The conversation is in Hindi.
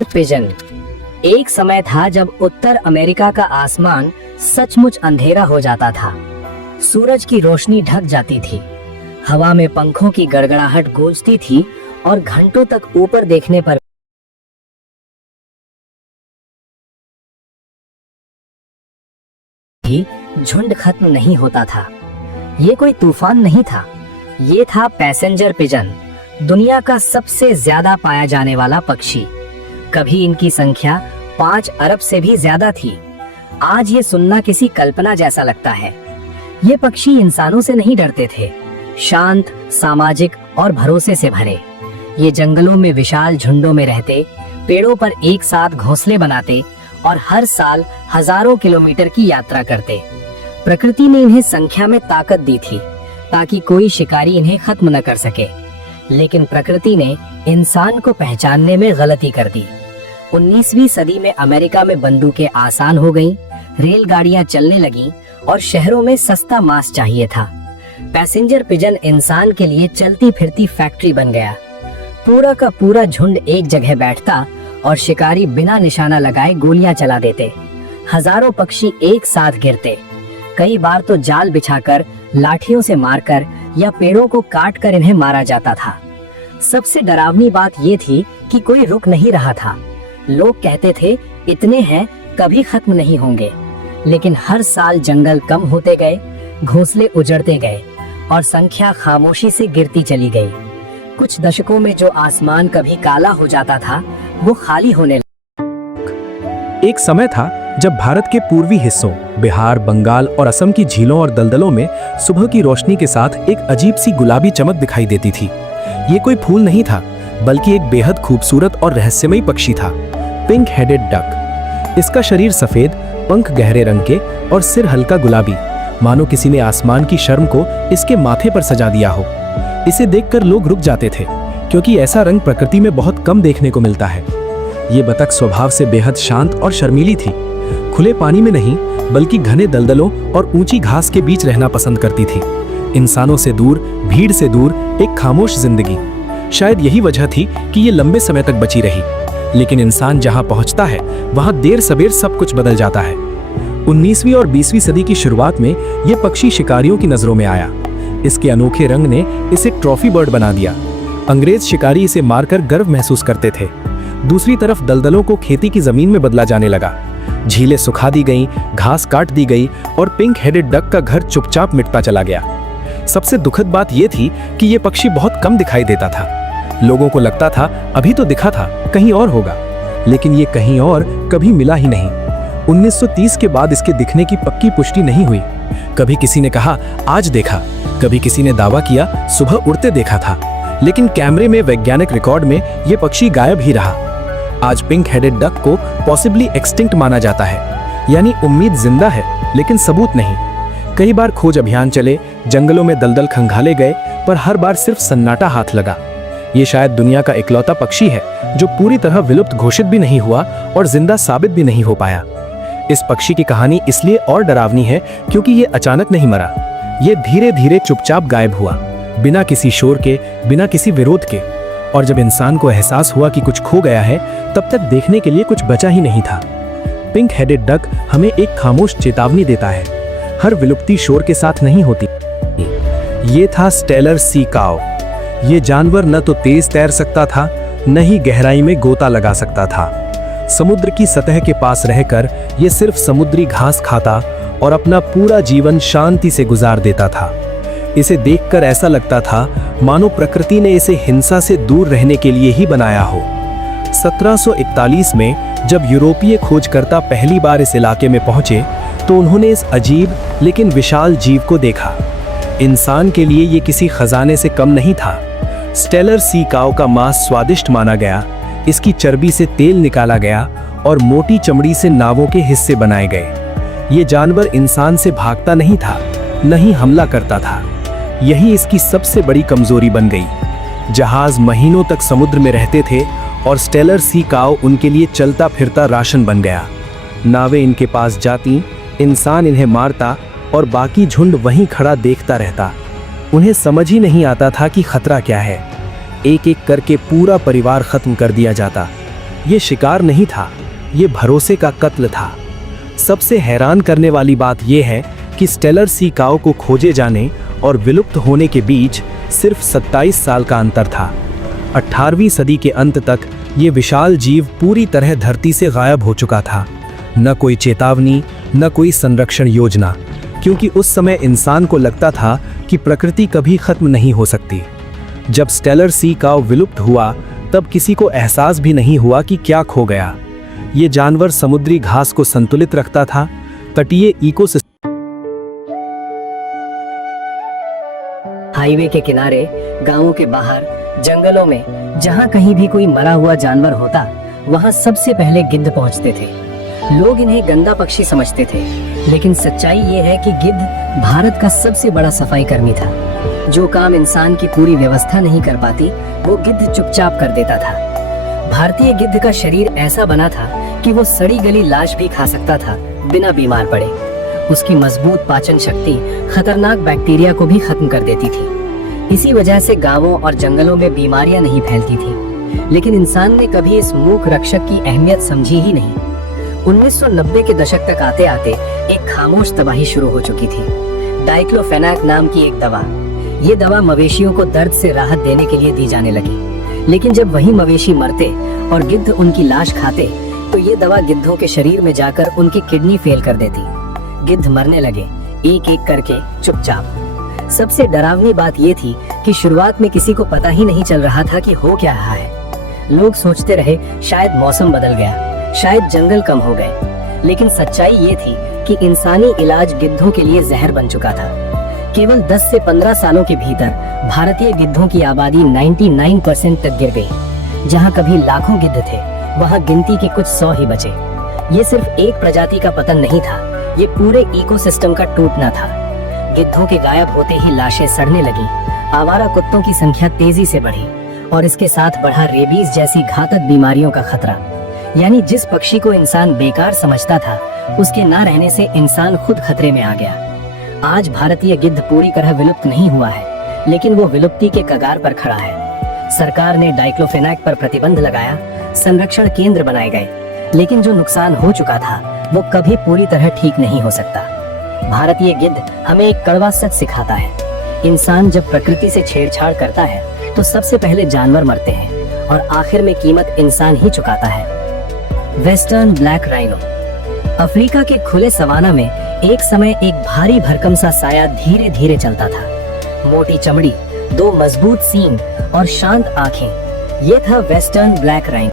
पिजन। एक समय था जब उत्तर अमेरिका का आसमान सचमुच अंधेरा हो जाता था। सूरज की रोशनी ढक जाती थी, हवा में पंखों की गड़गड़ाहट गूंजती थी और घंटों तक ऊपर देखने पर भी झुंड खत्म नहीं होता था। ये कोई तूफान नहीं था, ये था पैसेंजर पिजन, दुनिया का सबसे ज्यादा पाया जाने वाला पक्षी। कभी इनकी संख्या 5 अरब से भी ज्यादा थी। आज ये सुनना किसी कल्पना जैसा लगता है। ये पक्षी इंसानों से नहीं डरते थे, शांत, सामाजिक और भरोसे से भरे। ये जंगलों में विशाल झुंडों में रहते, पेड़ों पर एक साथ घोंसले बनाते और हर साल हजारों किलोमीटर की यात्रा करते। प्रकृति ने इन्हें संख्या में ताकत दी थी ताकि कोई शिकारी इन्हें खत्म न कर सके, लेकिन प्रकृति ने इंसान को पहचानने में गलती कर दी। 19वीं सदी में अमेरिका में बंदूकें आसान हो गईं, रेलगाड़ियां चलने लगीं और शहरों में सस्ता मांस चाहिए था। पैसेंजर पिजन इंसान के लिए चलती फिरती फैक्ट्री बन गया। पूरा का पूरा झुंड एक जगह बैठता और शिकारी बिना निशाना लगाए गोलियां चला देते। हजारों पक्षी एक साथ गिरते, कई बार तो जाल बिछाकर, लाठियों से मारकर या पेड़ों को काटकर इन्हें मारा जाता था। सबसे डरावनी बात ये थी कि कोई रुक नहीं रहा था। लोग कहते थे इतने हैं, कभी खत्म नहीं होंगे, लेकिन हर साल जंगल कम होते गए, घोंसले उजड़ते गए और संख्या खामोशी से गिरती चली गई। कुछ दशकों में जो आसमान कभी काला हो जाता था, वो खाली होने लगा। एक समय था जब भारत के पूर्वी हिस्सों बिहार, बंगाल और असम की झीलों और दलदलों में सुबह की रोशनी के साथ एक अजीब सी गुलाबी चमक दिखाई देती थी। ये कोई फूल नहीं था, बल्कि एक बेहद खूबसूरत और रहस्यमयी पक्षी था, पिंक हेडेड डक। इसका शरीर सफेद, पंख गहरे रंग के और सिर हल्का गुलाबी, मानो किसी ने आसमान की शर्म को इसके माथे पर सजा दिया हो। इसे देखकर लोग रुक जाते थे, क्योंकि ऐसा रंग प्रकृति में बहुत कम देखने को मिलता है। ये बतख स्वभाव से बेहद शांत और शर्मीली थी। खुले पानी में नहीं, बल्कि घने दलदलों और ऊंची घास के बीच रहना पसंद करती थी। इंसानों से दूर, भीड़ से दूर, एक खामोश जिंदगी। शायद यही वजह थी कि ये लंबे समय तक बची रही। लेकिन इंसान जहां पहुंचता है, वहां देर सबेर सब कुछ बदल जाता है। 19वीं और 20वीं सदी की शुरुआत में यह पक्षी शिकारियों की नजरों में आया। इसके अनोखे रंग ने इसे ट्रॉफी बर्ड बना दिया। अंग्रेज शिकारी इसे मारकर गर्व महसूस करते थे। दूसरी तरफ दलदलों को खेती की जमीन में बदला जाने लगा। झीलें सुखा दी गईं, घास काट दी गई और पिंक हेडेड डक का घर चुपचाप मिटता चला गया। सबसे दुखद बात यह थी कि यह पक्षी बहुत कम दिखाई देता था। लोगों को लगता था अभी तो दिखा था, कहीं और होगा, लेकिन ये कहीं और कभी मिला ही नहीं। 1930 के बाद इसके दिखने की पक्की पुष्टि नहीं हुई। कभी किसी ने कहा आज देखा, कभी किसी ने दावा किया सुबह उड़ते देखा था, लेकिन कैमरे में वैज्ञानिक रिकॉर्ड में यह पक्षी गायब ही रहा। आज पिंक हेडेड डक को पॉसिबली एक्सटिंक्ट माना जाता है, यानी उम्मीद जिंदा है लेकिन सबूत नहीं। कई बार खोज अभियान चले, जंगलों में दलदल खंगाले गए, पर हर बार सिर्फ सन्नाटा हाथ लगा। ये शायद दुनिया का इकलौता पक्षी है जो पूरी तरह विलुप्त घोषित भी नहीं हुआ और जिंदा साबित भी नहीं हो पाया। इस पक्षी की कहानी इसलिए और डरावनी है क्योंकि ये अचानक नहीं मरा। ये धीरे धीरे चुपचाप गायब हुआ, बिना किसी शोर के, बिना किसी विरोध के। और जब इंसान को एहसास हुआ कि कुछ खो गया है, तब तक देखने के लिए कुछ बचा ही नहीं था। पिंक हेडेड डक हमें एक खामोश चेतावनी देता है, हर विलुप्ति शोर के साथ नहीं होती। ये था स्टेलर सी काऊ। ये जानवर न तो तेज तैर सकता था, न ही गहराई में गोता लगा सकता था। समुद्र की सतह के पास रहकर ये सिर्फ समुद्री घास खाता और अपना पूरा जीवन शांति से गुजार देता था। इसे देखकर ऐसा लगता था मानो प्रकृति ने इसे हिंसा से दूर रहने के लिए ही बनाया हो। 1741 में जब यूरोपीय खोजकर्ता पहली बार इस इलाके में पहुंचे, तो उन्होंने इस अजीब लेकिन विशाल जीव को देखा। इंसान के लिए ये किसी खजाने से कम नहीं था। स्टेलर सी काऊ का मांस स्वादिष्ट माना गया, इसकी चर्बी से तेल निकाला गया और मोटी चमड़ी से नावों के हिस्से बनाए गए। ये जानवर इंसान से भागता नहीं था, न ही हमला करता था। यही इसकी सबसे बड़ी कमजोरी बन गई। जहाज महीनों तक समुद्र में रहते थे और स्टेलर सी काऊ उनके लिए चलता फिरता राशन बन गया। नावें इनके पास जाती, इंसान इन्हें मारता और बाकी झुंड वहीं खड़ा देखता रहता। उन्हें समझ ही नहीं आता था कि खतरा क्या है। एक एक करके पूरा परिवार खत्म कर दिया जाता। ये शिकार नहीं था, ये भरोसे का कत्ल था। सबसे हैरान करने वाली बात यह है कि स्टेलर सी काऊ को खोजे जाने और विलुप्त होने के बीच सिर्फ 27 साल का अंतर था। 18वीं सदी के अंत तक ये विशाल जीव पूरी तरह धरती से गायब हो चुका था। न कोई चेतावनी, न कोई संरक्षण योजना, क्योंकि उस समय इंसान को लगता था कि प्रकृति कभी खत्म नहीं हो सकती। जब स्टेलर सी काऊ विलुप्त हुआ तब किसी को एहसास भी नहीं हुआ कि क्या खो गया। ये जानवर समुद्री घास को संतुलित रखता था, तटीय इकोसिस्टम हाईवे के किनारे, गांवों के बाहर, जंगलों में जहां कहीं भी कोई मरा हुआ जानवर होता, वहां सबसे पहले गिद्ध पहुंचते थे। लोग इन्हें गंदा पक्षी समझते थे, लेकिन सच्चाई ये है कि गिद्ध भारत का सबसे बड़ा सफाई कर्मी था। जो काम इंसान की पूरी व्यवस्था नहीं कर पाती, वो गिद्ध चुपचाप कर देता था। भारतीय गिद्ध का शरीर ऐसा बना था कि वो सड़ी गली लाश भी खा सकता था बिना बीमार पड़े। उसकी मजबूत पाचन शक्ति खतरनाक बैक्टीरिया को भी खत्म कर देती थी। इसी वजह से गांवों और जंगलों में बीमारियां नहीं फैलती थी। लेकिन इंसान ने कभी इस मूक रक्षक की अहमियत समझी ही नहीं। 1990 के दशक तक आते आते एक खामोश तबाही शुरू हो चुकी थी। डाइक्लोफेनाक नाम की एक दवा। ये दवा मवेशियों को दर्द से राहत देने के लिए दी जाने लगी। लेकिन जब वही मवेशी मरते और गिद्ध उनकी लाश खाते, तो ये दवा गिद्धों के शरीर में जाकर उनकी किडनी फेल कर देती। गिद्ध मरने लगे, एक एक करके, चुपचाप। सबसे डरावनी बात ये थी कि शुरुआत में किसी को पता ही नहीं चल रहा था कि हो क्या रहा है। लोग सोचते रहे शायद मौसम बदल गया, शायद जंगल कम हो गए। लेकिन सच्चाई ये थी कि इंसानी इलाज गिद्धों के लिए जहर बन चुका था। केवल 10 से 15 सालों के भीतर भारतीय गिद्धों की आबादी 99% तक गिर गई। जहाँ कभी लाखों गिद्ध थे, वहाँ गिनती के कुछ 100 ही बचे। ये सिर्फ एक प्रजाति का पतन नहीं था, ये पूरे इकोसिस्टम का टूटना था। गिद्धों के गायब होते ही लाशें सड़ने लगी, आवारा कुत्तों की संख्या तेजी से बढ़ी और इसके साथ बढ़ा रेबीज जैसी घातक बीमारियों का खतरा। यानी जिस पक्षी को इंसान बेकार समझता था, उसके ना रहने से इंसान खुद खतरे में आ गया। आज भारतीय गिद्ध पूरी तरह विलुप्त नहीं हुआ है, लेकिन वो विलुप्ति के कगार पर खड़ा है। सरकार ने डाइक्लोफेनाक पर प्रतिबंध लगाया, संरक्षण केंद्र बनाए गए, लेकिन जो नुकसान हो चुका था वो कभी पूरी तरह ठीक नहीं हो सकता। भारतीय गिद्ध हमें एक कड़वा सच सिखाता है। इंसान जब प्रकृति से छेड़छाड़ करता है तो सबसे पहले जानवर मरते हैं और आखिर में कीमत इंसान ही चुकाता है। Western black rhino. अफ्रीका के खुले सवाना में एक समय एक भारी भरकम सा साया धीरे धीरे चलता था। मोटी चमड़ी, 2 मजबूत सींग और शांत आंखें, ये था वेस्टर्न ब्लैक राइनो।